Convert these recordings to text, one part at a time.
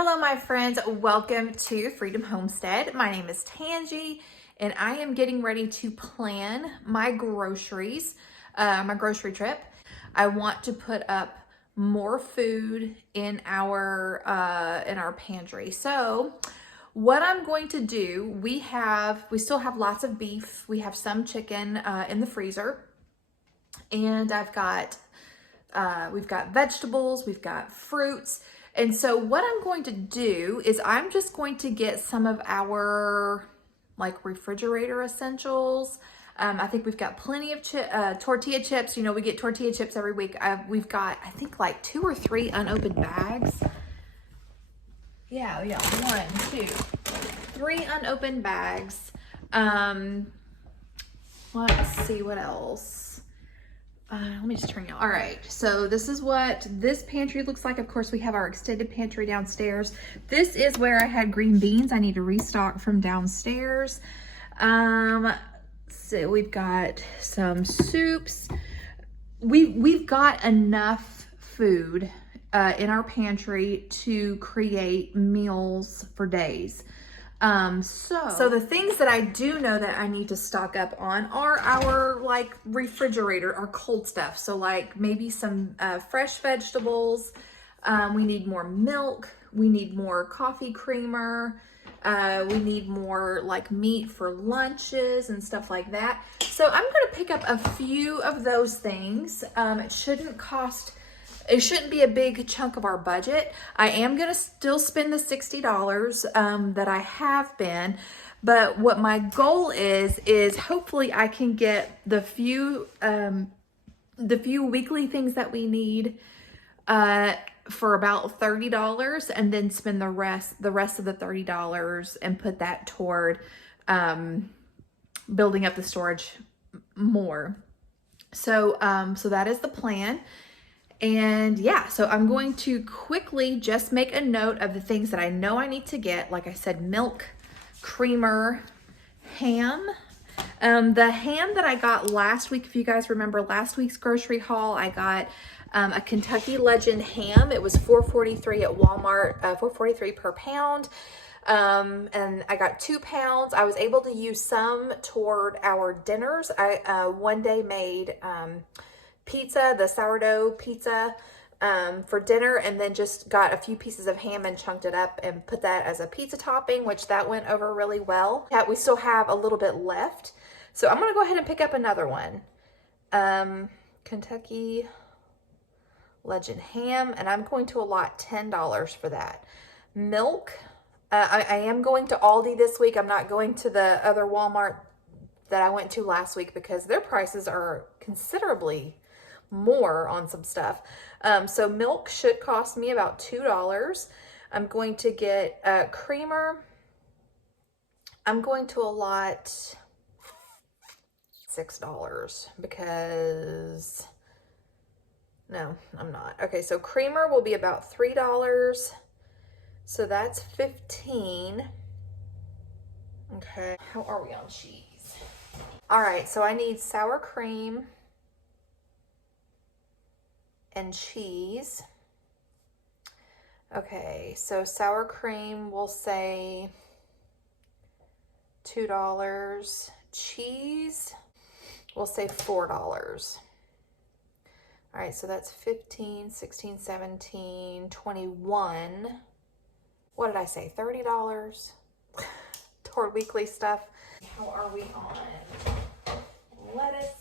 Hello, my friends. Welcome to Freedom Homestead. My name is Tangi, and I am getting ready to plan my groceries, my grocery trip. I want to put up more food in our pantry. So, what I'm going to do, we still have lots of beef. We have some chicken in the freezer, and we've got vegetables, we've got fruits. And so what I'm going to do is I'm just going to get some of our like refrigerator essentials. I think we've got plenty of tortilla chips. You know, we get tortilla chips every week. We've got, I think, like 2 or 3 unopened bags. Yeah, 1, 2, 3 unopened bags. Let's see what else. Let me just turn you on. All right, so this is what this pantry looks like. Of course, we have our extended pantry downstairs. This is where I had green beans. I need to restock from downstairs. So we've got some soups. We've got enough food in our pantry to create meals for days. So the things that I do know that I need to stock up on are our like refrigerator, our cold stuff. So like maybe some fresh vegetables. We need more milk. We need more coffee creamer. We need more like meat for lunches and stuff like that. So I'm going to pick up a few of those things. It shouldn't be a big chunk of our budget. I am going to still spend the $60 that I have been, but what my goal is hopefully I can get the few weekly things that we need for about $30, and then spend the rest of the $30 and put that toward building up the storage more. So that is the plan. And yeah, so I'm going to quickly just make a note of the things that I know I need to get. Like I said, milk, creamer, ham. The ham that I got last week, if you guys remember last week's grocery haul, I got a Kentucky Legend ham. It was $4.43 at Walmart, $4.43 per pound. And I got 2 pounds. I was able to use some toward our dinners. I one day made pizza, the sourdough pizza for dinner, and then just got a few pieces of ham and chunked it up and put that as a pizza topping, which that went over really well. Yeah, we still have a little bit left. So I'm going to go ahead and pick up another one. Kentucky Legend ham, and I'm going to allot $10 for that. Milk, I am going to Aldi this week. I'm not going to the other Walmart that I went to last week because their prices are considerably more on some stuff. So milk should cost me about $2. I'm going to get creamer. I'm going to allot $6 because no, I'm not. Okay, so creamer will be about $3. So that's $15. Okay, how are we on cheese? All right, so I need sour cream and cheese. Okay, so sour cream we'll say $2. Cheese we'll say $4. All right, so that's 15, 16, 17, 21. What did I say? $30 toward weekly stuff. How are we on lettuce?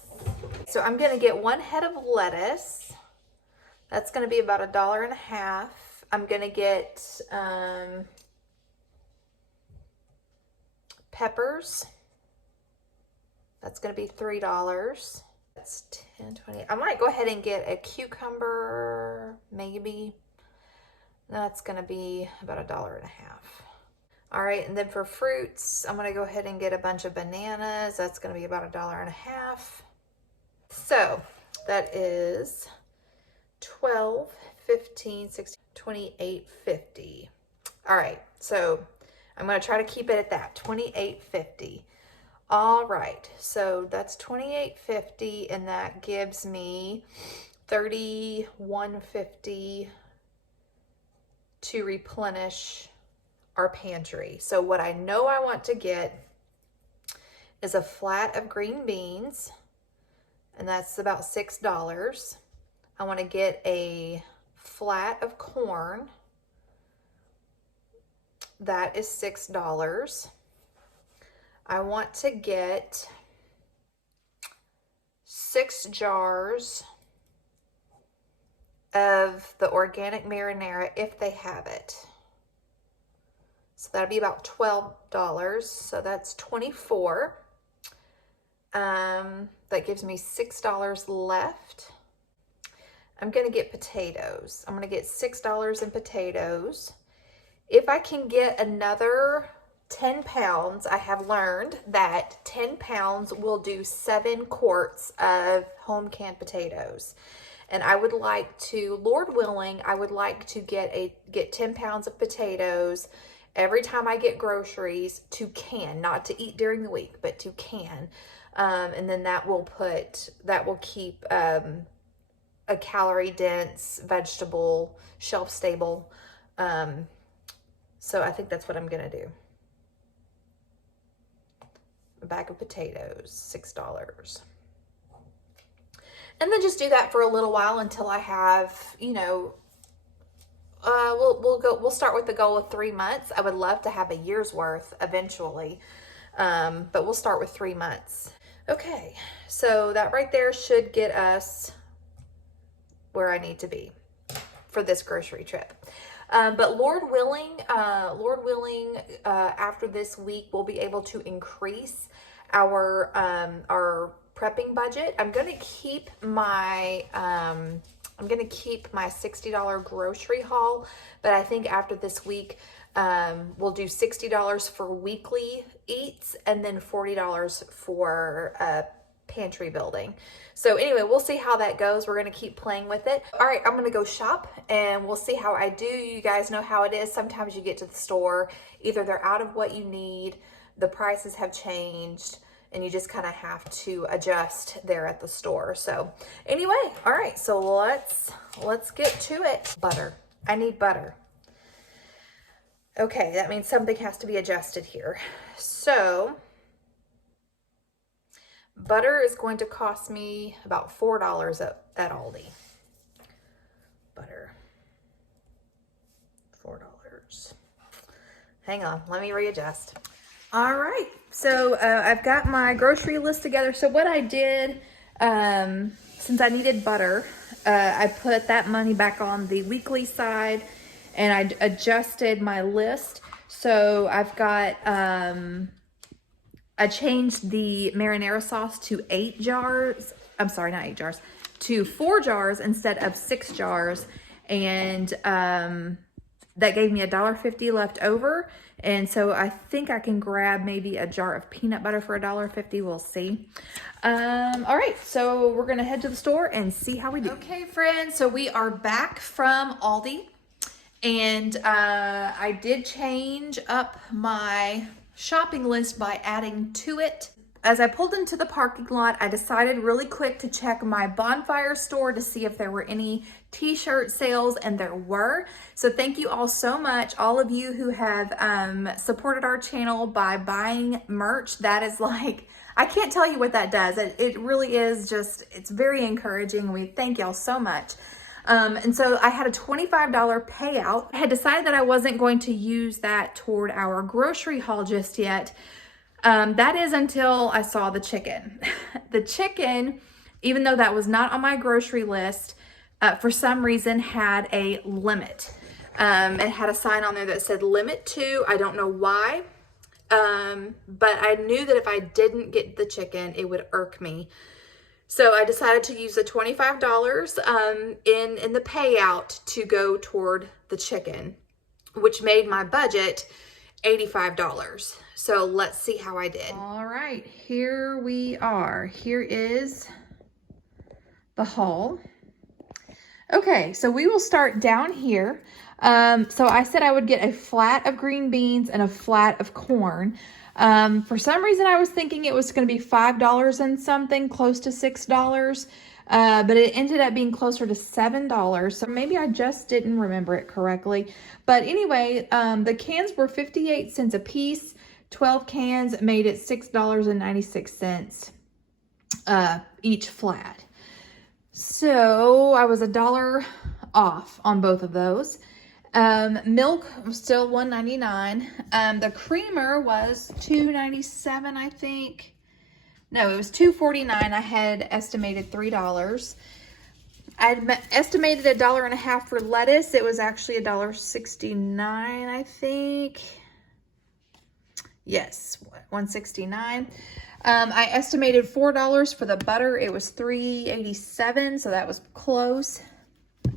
So I'm gonna get 1 head of lettuce. That's going to be about $1.50. I'm going to get peppers. That's going to be $3. That's 10, 20. I might go ahead and get a cucumber, maybe. That's going to be about $1.50. All right, and then for fruits, I'm going to go ahead and get a bunch of bananas. That's going to be about $1.50. So that is 12, 15, 16, 28.50. All right, so I'm going to try to keep it at that, 28.50. All right, so that's 28.50, and that gives me 31.50 to replenish our pantry. So what I know I want to get is a flat of green beans, and that's about $6. I want to get a flat of corn. That is $6. I want to get 6 jars of the organic marinara if they have it. So that'd be about $12. So that's $24. That gives me $6 left. I'm gonna get potatoes. I'm gonna get $6 in potatoes. If I can get another 10 pounds, I have learned that 10 pounds will do 7 quarts of home canned potatoes. And I would like to, Lord willing, I would like to get 10 pounds of potatoes every time I get groceries to can, not to eat during the week, but to can. And then that will keep a calorie dense vegetable, shelf stable. So I think that's what I'm gonna do. A bag of potatoes, $6. And then just do that for a little while until I have, you know, we'll start with the goal of 3 months. I would love to have a year's worth eventually, but we'll start with 3 months. Okay, so that right there should get us where I need to be for this grocery trip. But Lord willing, after this week, we'll be able to increase our prepping budget. I'm gonna keep my $60 grocery haul, but I think after this week, we'll do $60 for weekly eats and then $40 for pantry building. So anyway, we'll see how that goes. We're going to keep playing with it. All right, I'm going to go shop and we'll see how I do. You guys know how it is. Sometimes you get to the store, either they're out of what you need, the prices have changed, and you just kind of have to adjust there at the store. So anyway, all right, so let's get to it. Butter. I need butter. Okay, that means something has to be adjusted here. So butter is going to cost me about $4 at Aldi. Butter. $4. Hang on, let me readjust. All right, so I've got my grocery list together. So what I did, since I needed butter, I put that money back on the weekly side and I adjusted my list. So I've got, I changed the marinara sauce to 8 jars. I'm sorry, not 8 jars, to 4 jars instead of 6 jars. And that gave me $1.50 left over. And so I think I can grab maybe a jar of peanut butter for $1.50. We'll see. All right, so we're gonna head to the store and see how we do. Okay, friends, so we are back from Aldi. And I did change up my shopping list by adding to it. As I pulled into the parking lot, I decided really quick to check my Bonfire store to see if there were any t-shirt sales, and there were. So thank you all so much, all of you who have supported our channel by buying merch. That is like, I can't tell you what that does. It really is just, it's very encouraging. We thank y'all so much. And so I had a $25 payout. I had decided that I wasn't going to use that toward our grocery haul just yet. That is until I saw the chicken. The chicken, even though that was not on my grocery list, for some reason had a limit. It had a sign on there that said limit to. I don't know why, but I knew that if I didn't get the chicken, it would irk me. So I decided to use the $25 in the payout to go toward the chicken, which made my budget $85. So let's see how I did. All right, here we are. Here is the haul. Okay, so we will start down here. So I said I would get a flat of green beans and a flat of corn. For some reason, I was thinking it was going to be $5 and something, close to $6. but it ended up being closer to $7. So maybe I just didn't remember it correctly. But anyway, the cans were 58 cents a piece. 12 cans made it $6.96 each flat. So I was $1 off on both of those. Milk was still $1.99. The creamer was $2.97, I think. No, it was $2.49. I had estimated $3. I had estimated $1.50 for lettuce. It was actually $1.69, I think. Yes, $1.69. I estimated $4 for the butter. It was $3.87, so that was close.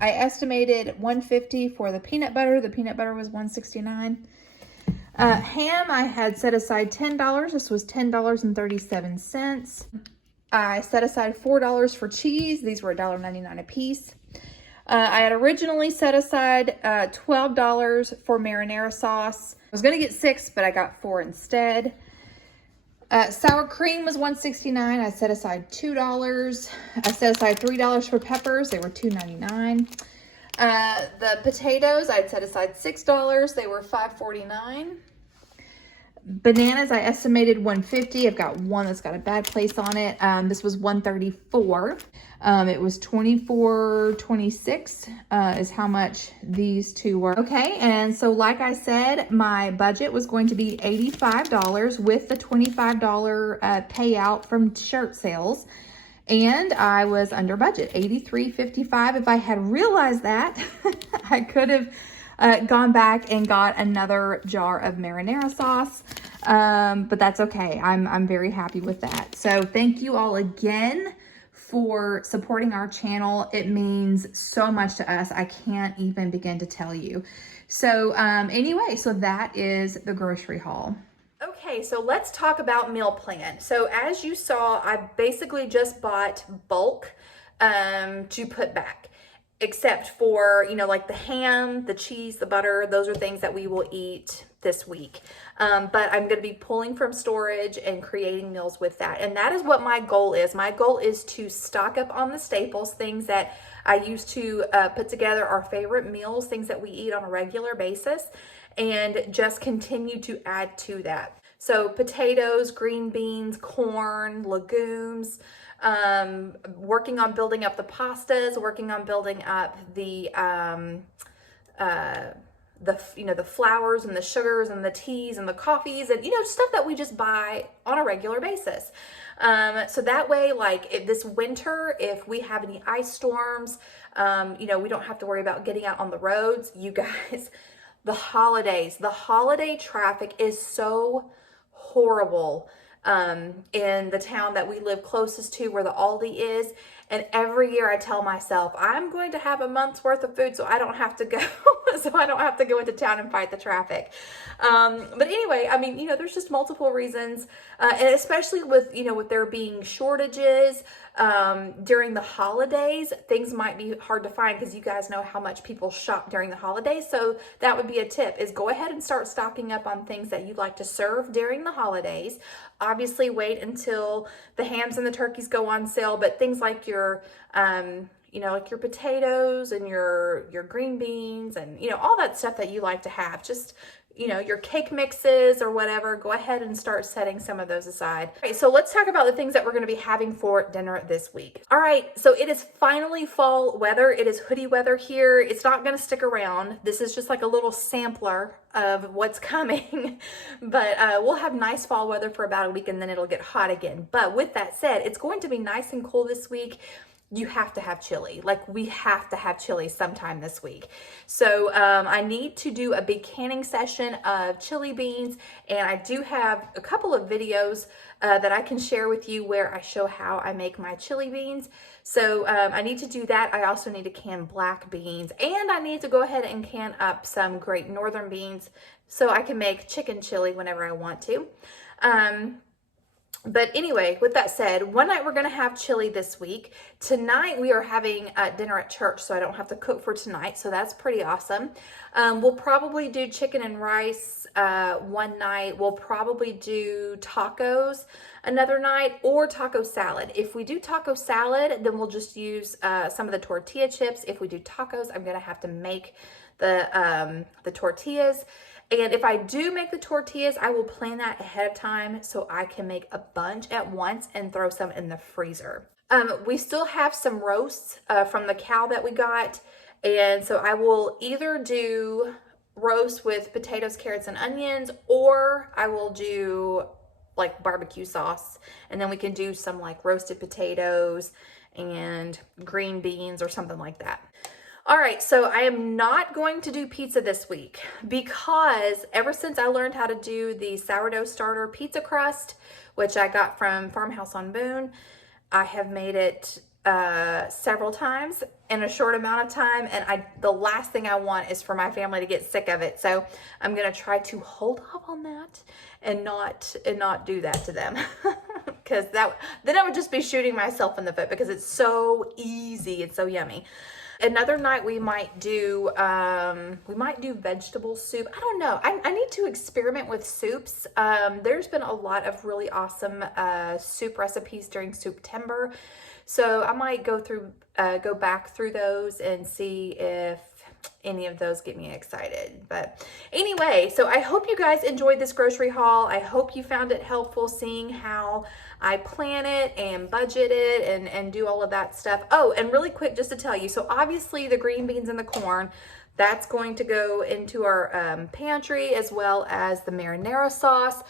I estimated $1.50 for the peanut butter. The peanut butter was $1.69. Ham, I had set aside $10. This was $10.37. I set aside $4 for cheese. These were $1.99 a piece. I had originally set aside $12 for marinara sauce. I was going to get 6, but I got 4 instead. Sour cream was $1.69. I set aside $2. I set aside $3 for peppers. They were $2.99. The potatoes, I'd set aside $6. They were $5.49. Bananas, I estimated $1.50. I've got one that's got a bad place on it. This was $1.34. It was $24.26 is how much these two were. Okay, and so like I said, my budget was going to be $85 with the $25 payout from shirt sales. And I was under budget, $83.55. If I had realized that, I could have gone back and got another jar of marinara sauce, but that's okay. I'm very happy with that. So thank you all again for supporting our channel. It means so much to us. I can't even begin to tell you. So anyway, so that is the grocery haul. Okay, so let's talk about meal plan. So as you saw, I basically just bought bulk to put back, except for, you know, like the ham, the cheese, the butter. Those are things that we will eat this week. But I'm going to be pulling from storage and creating meals with that. And that is what my goal is. My goal is to stock up on the staples, things that I used to put together our favorite meals, things that we eat on a regular basis, and just continue to add to that. So potatoes, green beans, corn, legumes, working on building up the pastas, working on building up the flours and the sugars and the teas and the coffees and, you know, stuff that we just buy on a regular basis. So that way, like if this winter, if we have any ice storms, you know, we don't have to worry about getting out on the roads. You guys, the holiday traffic is so horrible in the town that we live closest to, where the Aldi is. And every year I tell myself, I'm going to have a month's worth of food so I don't have to go into town and fight the traffic. But anyway, I mean, you know, there's just multiple reasons, and especially with, you know, with there being shortages during the holidays, things might be hard to find because you guys know how much people shop during the holidays. So that would be a tip, is go ahead and start stocking up on things that you'd like to serve during the holidays. Obviously wait until the hams and the turkeys go on sale, but things like your you know, like your potatoes and your green beans and, you know, all that stuff that you like to have, just, you know, your cake mixes or whatever, go ahead and start setting some of those aside. Okay, so let's talk about the things that we're going to be having for dinner this week. All right, so it is finally fall weather. It is hoodie weather here. It's not going to stick around. This is just like a little sampler of what's coming, but we'll have nice fall weather for about a week and then it'll get hot again. But with that said, it's going to be nice and cool this week. You have to have chili. Like, we have to have chili sometime this week. So I need to do a big canning session of chili beans, and I do have a couple of videos that I can share with you where I show how I make my chili beans. So I need to do that. I also need to can black beans, and I need to go ahead and can up some Great Northern beans so I can make chicken chili whenever I want to. But anyway, with that said, one night we're going to have chili this week. Tonight we are having dinner at church, so I don't have to cook for tonight. So that's pretty awesome. We'll probably do chicken and rice one night. We'll probably do tacos another night, or taco salad. If we do taco salad, then we'll just use some of the tortilla chips. If we do tacos, I'm going to have to make the tortillas. And if I do make the tortillas, I will plan that ahead of time so I can make a bunch at once and throw some in the freezer. We still have some roasts from the cow that we got. And so I will either do roast with potatoes, carrots, and onions, or I will do like barbecue sauce. And then we can do some like roasted potatoes and green beans or something like that. All right, so I am not going to do pizza this week because ever since I learned how to do the sourdough starter pizza crust, which I got from Farmhouse on Boone, I have made it several times in a short amount of time, and the last thing I want is for my family to get sick of it. So I'm gonna try to hold off on that and not do that to them because then I would just be shooting myself in the foot because it's so easy, it's so yummy. Another night we might do vegetable soup. I don't know. I need to experiment with soups. There's been a lot of really awesome soup recipes during Souptember. So I might go back through those and see if any of those get me excited. But anyway, so I hope you guys enjoyed this grocery haul. I hope you found it helpful seeing how I plan it and budget it and do all of that stuff. Oh, and really quick, just to tell you, so obviously the green beans and the corn, that's going to go into our pantry, as well as the marinara sauce.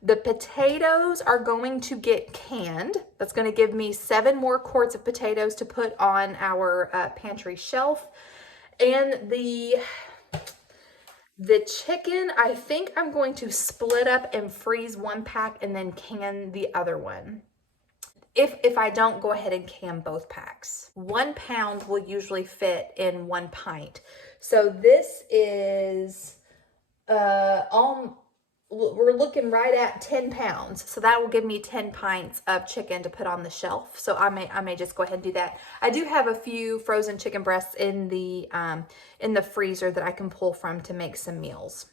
The potatoes are going to get canned. That's going to give me 7 more quarts of potatoes to put on our pantry shelf. And the chicken, I think I'm going to split up and freeze one pack and then can the other one. If I don't, go ahead and can both packs. 1 pound will usually fit in 1 pint. So this is we're looking right at 10 pounds. So that will give me 10 pints of chicken to put on the shelf. So I may just go ahead and do that. I do have a few frozen chicken breasts in the freezer that I can pull from to make some meals.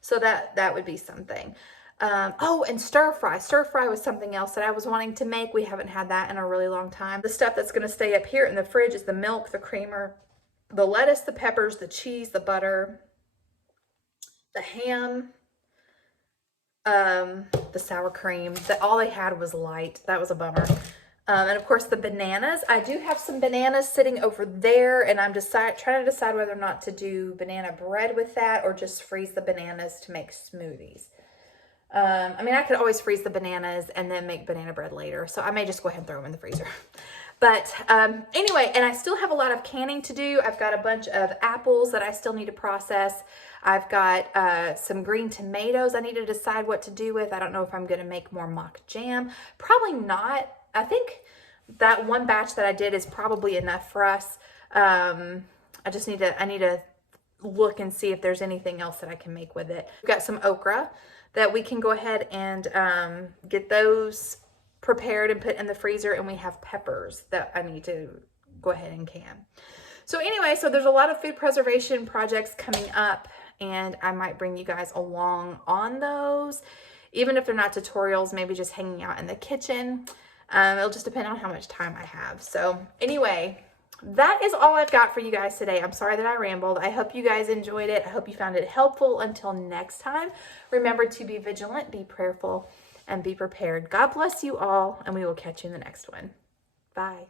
So that would be something. Oh, and stir fry. Stir fry was something else that I was wanting to make. We haven't had that in a really long time. The stuff that's going to stay up here in the fridge is the milk, the creamer, the lettuce, the peppers, the cheese, the butter, the ham, the sour cream. All they had was light. That was a bummer. And of course the bananas. I do have some bananas sitting over there, and I'm trying to decide whether or not to do banana bread with that or just freeze the bananas to make smoothies. I mean, I could always freeze the bananas and then make banana bread later. So I may just go ahead and throw them in the freezer. But anyway, and I still have a lot of canning to do. I've got a bunch of apples that I still need to process. I've got some green tomatoes I need to decide what to do with. I don't know if I'm going to make more mock jam. Probably not. I think that one batch that I did is probably enough for us. I need to look and see if there's anything else that I can make with it. We've got some okra that we can go ahead and get those prepared and put in the freezer, and we have peppers that I need to go ahead and can. So anyway, so there's a lot of food preservation projects coming up, and I might bring you guys along on those, even if they're not tutorials, maybe just hanging out in the kitchen. It'll just depend on how much time I have. So anyway, that is all I've got for you guys today. I'm sorry that I rambled. I hope you guys enjoyed it. I hope you found it helpful. Until next time, remember to be vigilant, be prayerful, and be prepared. God bless you all, and we will catch you in the next one. Bye.